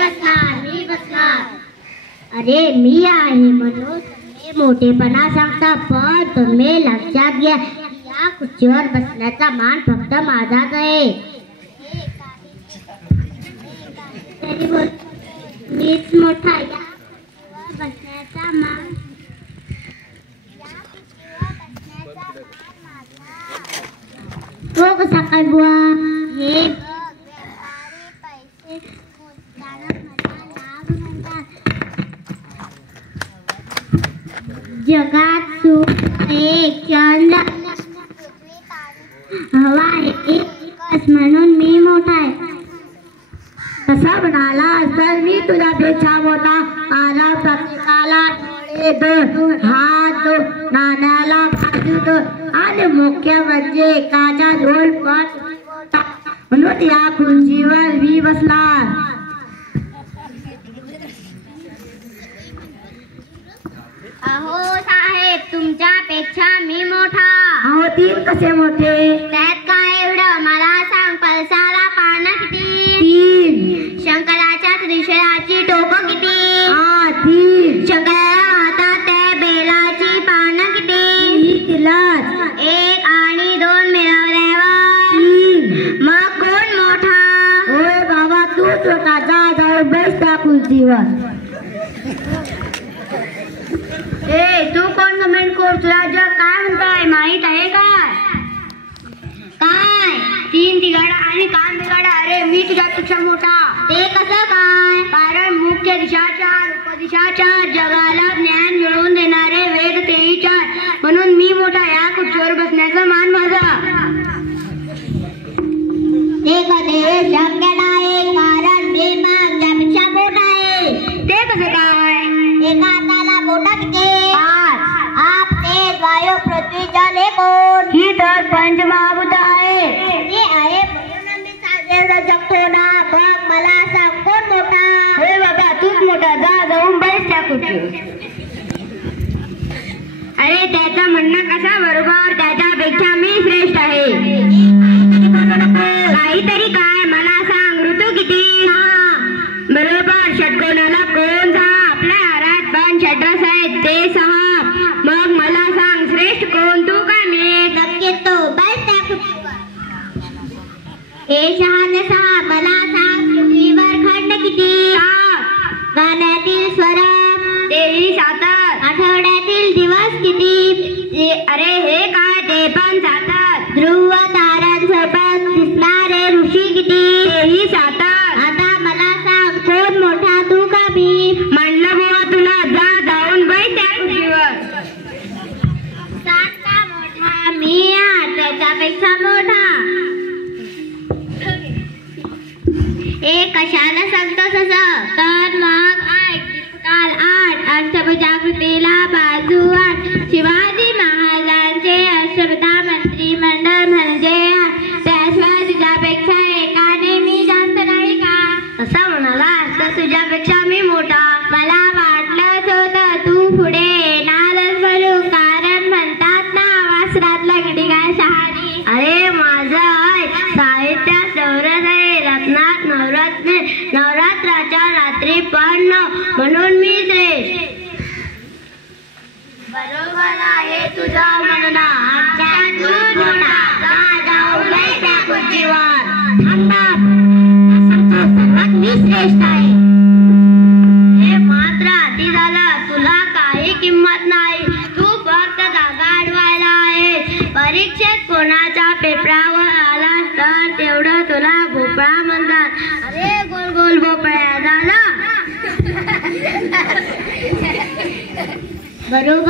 बसणार। अरे मी आहे म्हणून तुम्ही मोठेपणा सांगता, पण तुम्ही लक्षात घ्या या खुर्चीवर बसण्याचा मान फक्त माझाच आहे। मीच मोठा, या बसण्याचा मान तो कसा काय बुवा? हे पैसे जगात सुख एक चंद हवा एकच म्हणून मी मोठा आहे। कसा म्हणाला तर मी तुझ्यापेक्षा मोठा, आला प्रत्येकाला डोळे दोन, हात दोन, नाण्याला बाजू दोन, आणि मुख्य म्हणजे एकाच्या दोन पट, म्हणून या खुर्चीवर मी बसणार। अहो साहेब, तुमच्यापेक्षा मी मोठा। अहो तीन कसे मोठे? त्यात काय एवढं, मला सांग पळसाला पानं किती? तीन। शंकराच्या त्रिशूळाची टोकं किती? तीन। शंकराच्या हातात त्या बेलाची पानं किती? तिलाच। एक आणि दोन मिळवल्यावर तीन। मग कोण मोठा? होय बाबा तूच होता, जा जाऊन बस त्या खुर्चीवर। तू कोण कमेंट कर? तुला जग काय म्हणताय माहित आहे काय? काय? तीन तिघाडा आणि कान बिघाडा। अरे मी तुझ्यापेक्षा मोठा। ते कसं काय? कारण मुख्य दिशा चार, उपदिशा चार, जगाला ज्ञान मिळवून देणारे वेद तेही चार, म्हणून मी मोठा। या खुर्चीवर बसण्याचा मान माझा। ते कधी शक्य नाही, कारण मी माझ्यापेक्षा मोठा आहे। ते कसं काय? एका हाताला बोटं किती? आप, तेज, वायू, पृथ्वी, जल हे कोण? ही तर पंचमहाभूत आहे। मी आहे म्हणून मी साजरे जगतो ना। बघ मला सांग कोण मोठा? हे बाबा तूच मोठा, जा जाऊन बस त्या खुर्चीवर। अरे त्याचं म्हणणं कसा बरोबर, त्याच्यापेक्षा मी श्रेष्ठ आहे। काहीतरी काय, मला सांग ऋतू किती? बरोबर, षटकोनाला कोण? आपल्या हारात पण षड्रस आहेत, ते 6। मग मला सांग श्रेष्ठ कोण, तू का मी? नक्की तो, बस त्या खुर्चीवर। हे 6 ने 6, मला सांग पृथ्वीवर खंड किती? 7। गाण्यातील स्वर तेही 7। आठवड्यातील दिवस किती? अरे हे काय, ते पण 7। ध्रुव ताऱ्यांसोबत दिसणारे ऋषी किती? तेही 7। आता मला सांग कोण मोठा, तू का मी? म्हणलं बुवा तुला, जा जाऊन बैठ त्या खुर्चीवर। 7 का मोठा? मी त्याच्यापेक्षा मोठा। कशाला सांगतोस असं? तर मग ऐक, काल 8 अष्टभुजाकृतीला बाजू 8, शिवाजी महाराजांचे अष्टभुजा मंत्रिमंडळ म्हणजे त्याशिवाय तुझ्यापेक्षा एकाने मी जास्त नाही का? असा म्हणाला तर तुझ्यापेक्षा मी मोठा। मला वाटलंच होतं तू पुढे येणारच म्हणून, कारण म्हणतात ना वासरात लगडी काय शहाणी। अरे माझं साहित्यात नवरत्न आहे, रत्नात नवरत्न, नवरात्राच्या रात्री पण 9, म्हणून मी श्रेष्ठ। बरोबर आहे तुझं म्हणणं, आमच्या तूच मोठा, जा जाऊन बस त्या खुर्चीवर। सर्वात मी श्रेष्ठ आहे। हे मात्र अति झालं, तुला काही किंमत नाही, तू फक्त जागा अडवायला आहेस। परीक्षेत कोणाच्या पेपरावर आलास तर तेवढं तुला भोपळा म्हणतात। अरे गोल गोल भोपळ्या झाला। बरोबर।